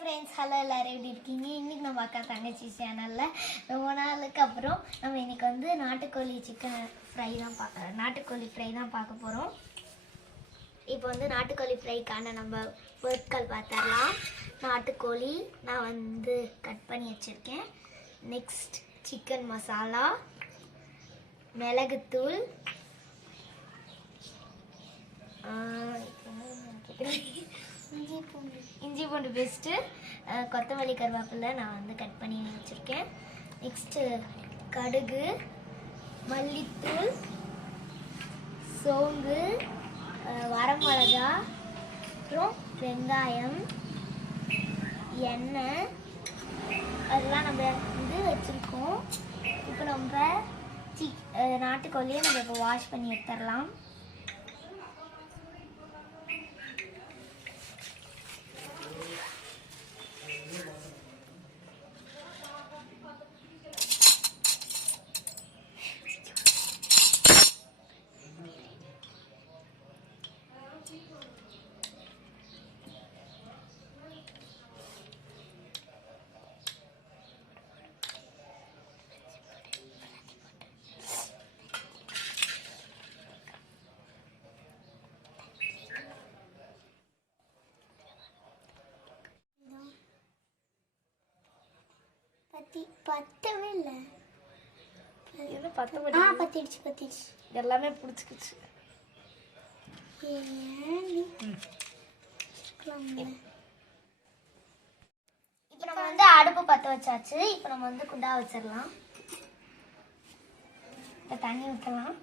Friends, hello எல்லாரும் எப்படி இருக்கீங்க? இன்றைக்கி நம்ம அக்கா தங்கச்சி சேனலில் ரொம்ப நாளுக்கு அப்புறம் நம்ம இன்றைக்கி வந்து நாட்டுக்கோழி ஃப்ரை தான் பார்க்க போகிறோம். இப்போ வந்து நாட்டுக்கோழி ஃப்ரைக்கான நம்ம பொருட்கள் பார்த்துடலாம். நாட்டுக்கோழி நான் வந்து கட் பண்ணி வச்சுருக்கேன். நெக்ஸ்ட் சிக்கன் மசாலா, மிளகுத்தூள், இஞ்சி பூண்டு பேஸ்ட்டு, கொத்தமல்லி கருவேப்பிலை நான் வந்து கட் பண்ணி வச்சுருக்கேன். நெக்ஸ்ட்டு கடுகு, மல்லித்தூள், சோம்பு, வரமிளகா, அப்புறம் வெங்காயம், எண்ணெய், அதெல்லாம் நம்ம வந்து வச்சுருக்கோம். இப்போ நம்ம நாட்டுக்கோழியை நம்ம இப்போ வாஷ் பண்ணி எடுத்துடலாம். பத்தவே இல்லை. பத்திடுச்சு எல்லாமே பிடிச்சிக்கிச்சு. இப்போ நம்ம வந்து அடுப்பு பற்ற வச்சாச்சு. இப்போ நம்ம வந்து குண்டா வச்சிடலாம். இப்போ தண்ணி ஊற்றலாம்.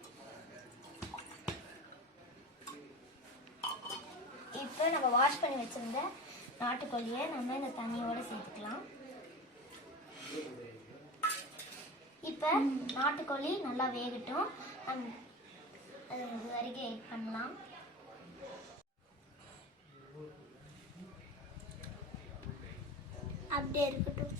இப்போ நம்ம வாஷ் பண்ணி வச்சிருந்த நாட்டுக்கோழியை நம்ம இந்த தண்ணியோடு சேர்த்துக்கலாம். இப்போ நாட்டுக்கோழி நல்லா வேகட்டும். அது வரைக்கும் வெயிட் பண்ணலாம். அப்படியே இருக்கட்டும்.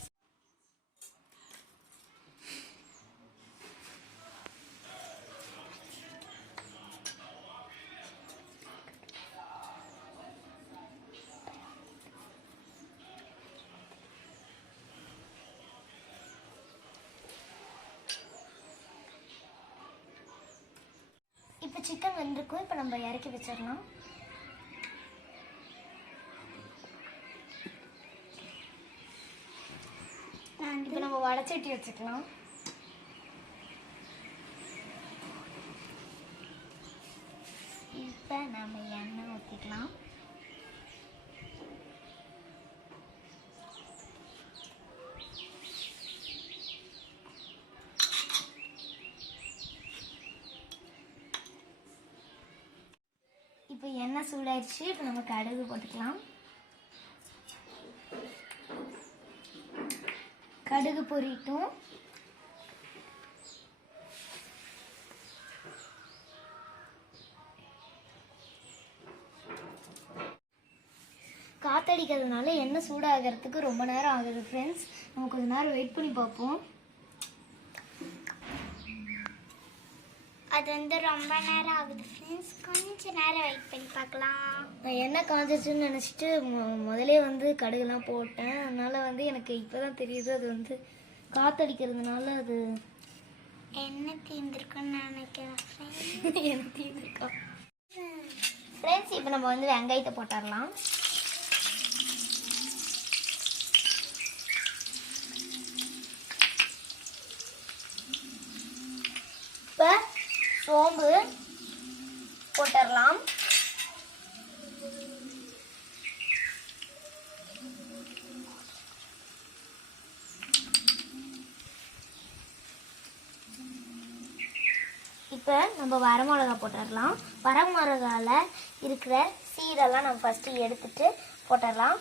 இப்போ சிக்கன் வெந்திருக்கும். இப்போ நம்ம இறக்கி வச்சிடலாம். இப்போ நம்ம வடச்சட்டி வச்சுக்கலாம். இப்போ நம்ம எண்ணெய் ஊற்றிக்கலாம். இப்போ எண்ணெய் சூடாயிடுச்சு. இப்போ நம்ம கடுகு போட்டுக்கலாம். கடுகு பொரியட்டும். காத்தடிக்கிறதுனால எண்ணெய் சூடாகிறதுக்கு ரொம்ப நேரம் ஆகுது ஃப்ரெண்ட்ஸ். நம்ம கொஞ்ச நேரம் வெயிட் பண்ணி பார்ப்போம். அது வந்து ரொம்ப நேரம் ஆகுது ஃப்ரெண்ட்ஸ். கொஞ்சம் நேரம் வெயிட் பண்ணி பார்க்கலாம். நான் எண்ணெய் காஞ்சிச்சுன்னு நினச்சிட்டு முதலே வந்து கடுகுலாம் போட்டேன். அதனால் வந்து எனக்கு இப்போ தான் தெரியுது அது வந்து காற்றடிக்கிறதுனால அது எண்ணெய் தீர்ந்துருக்குன்னு நினைக்கிறேன். எண்ணெய் தீர்ந்துருக்கா ஃப்ரெண்ட்ஸ். இப்போ நம்ம வந்து வெங்காயத்தை போட்டுடலாம். இப்போ சோம்பு போட்டுடலாம். இப்போ நம்ம வரமிளகா போட்டுடலாம். வரமிளகாவில் இருக்கிற சீடெல்லாம் நம்ம ஃபஸ்ட்டு எடுத்துட்டு போட்டுடலாம்.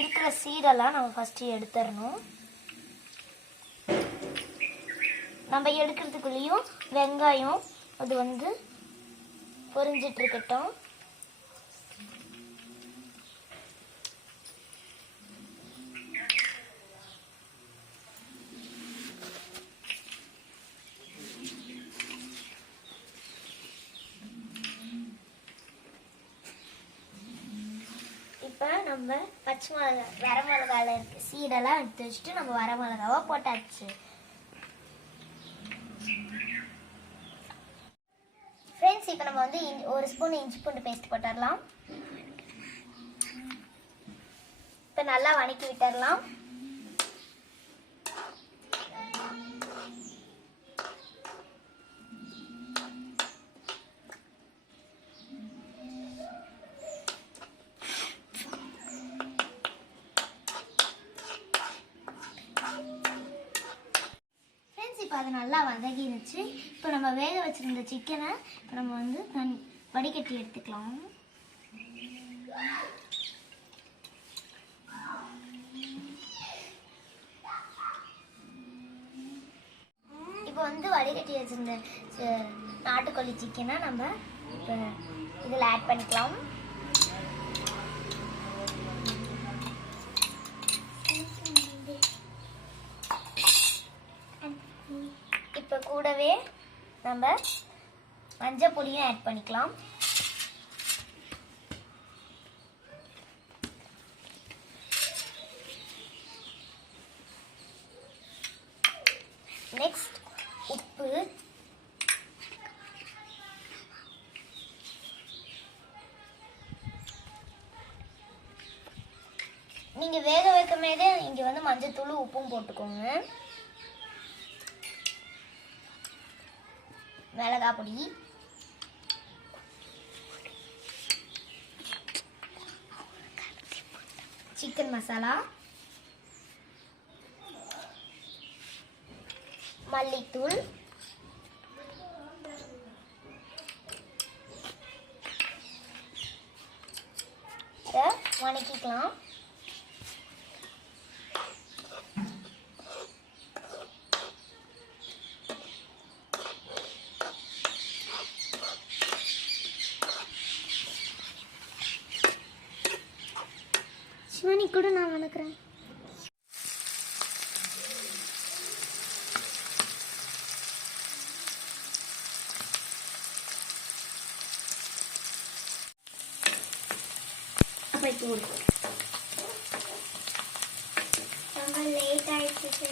இருக்கிற சீடெல்லாம் நம்ம ஃபஸ்ட்டு எடுத்துடணும். நம்ம எடுக்கிறதுக்குள்ளேயும் வெங்காயம் அது வந்து பொரிஞ்சிட்டு இருக்கட்டும். நம்ம பச்சை மிளகா வரமிளகாவில் இருக்க சீடெல்லாம் எடுத்து வச்சுட்டு நம்ம வரமிளகாவை போட்டாச்சு. ஃப்ரெண்ட்ஸ், இப்போ நம்ம வந்து ஒரு ஸ்பூன் இஞ்சி பூண்டு பேஸ்ட் போட்டுடலாம். இப்போ நல்லா வதக்கி விட்டுடலாம். இப்போ அது நல்லா வதங்கிடுச்சு. இப்போ நம்ம வேக வச்சிருந்த சிக்கனை இப்போ நம்ம வந்து வடிகட்டி எடுத்துக்கலாம். இப்போ வந்து வடிகட்டி வச்சிருந்த நாட்டுக்கோழி சிக்கனை நம்ம இப்போ இதில் ஆட் பண்ணிக்கலாம். இப்போ கூடவே நம்ம மஞ்சள் பொடியும் ஆட் பண்ணிக்கலாம். நெக்ஸ்ட் உப்பு, நீங்க வேக வைக்கும் போதே இங்க வந்து மஞ்சள் தூள் உப்பும் போட்டுக்கோங்க. மிளகாய் பொடி, சிக்கன் மசாலா, மல்லித்தூள், இதை வதக்கிக்கலாம். சிவானி கூட நான் வணக்கிறேன். ரொம்ப லேட் ஆயிடுச்சு.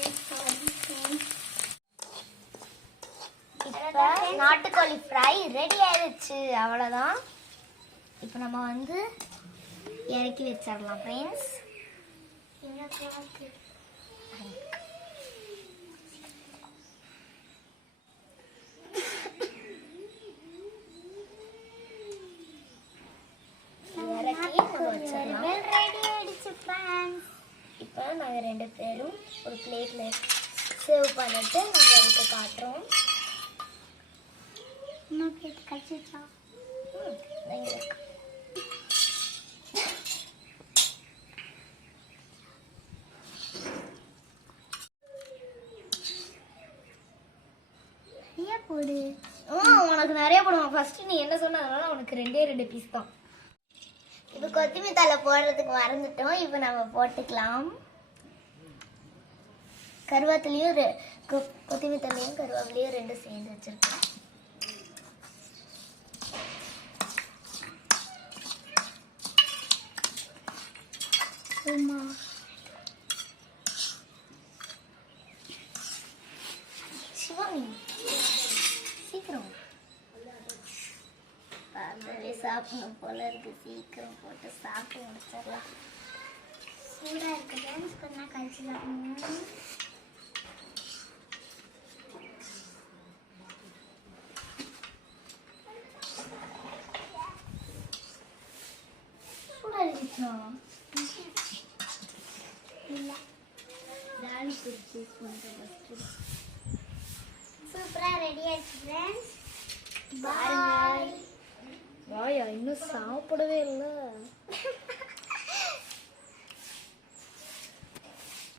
இப்போ நாட்டுக்கோழி ஃப்ரை ரெடி ஆயிடுச்சு. அவ்வளோதான். இப்போ நம்ம வந்து இறக்கி வச்சிடலாம் ஃப்ரெண்ட்ஸ். இப்போ நாங்கள் 2 பேரும் ஒரு பிளேட்டில் சர்வ் பண்ணிட்டு நாங்கள் அதுக்கு காட்டுறோம். இன்னும் பிளேட் கழிச்சா போடு. உனக்கு நிறைய போடுவோம். ஃபர்ஸ்ட் நீ என்ன சொன்ன, அதனால உனக்கு 2 பீஸ் தான். இப்போ கொத்தமல்லி தழை போடுறதுக்கு மறந்துட்டோம். இப்போ நம்ம போட்டுக்கலாம். கருவேப்பிலையும் கொத்தமல்லி தழையும் கருவேப்பிலையும் 2 சேர்ந்து வச்சிருக்கோம். சிவானி சீக்கிரம் சாப்பிடணும் போல இருக்கு. சீக்கிரம் போட்டு சாப்பிட்டு முடிச்சிடலாம். சூடாக இருக்கு ஃப்ரெண்ட்ஸ், கொஞ்சம் கழிச்சு சாப்பிடணும். சூடாக இருந்துச்சா? இல்லை, தாலி குடிச்சு சூப்பராக ரெடி ஆயிடுச்சு ஃப்ரெண்ட்ஸ். பாய். வாயா இன்னும் சாப்பிடவே இல்லை.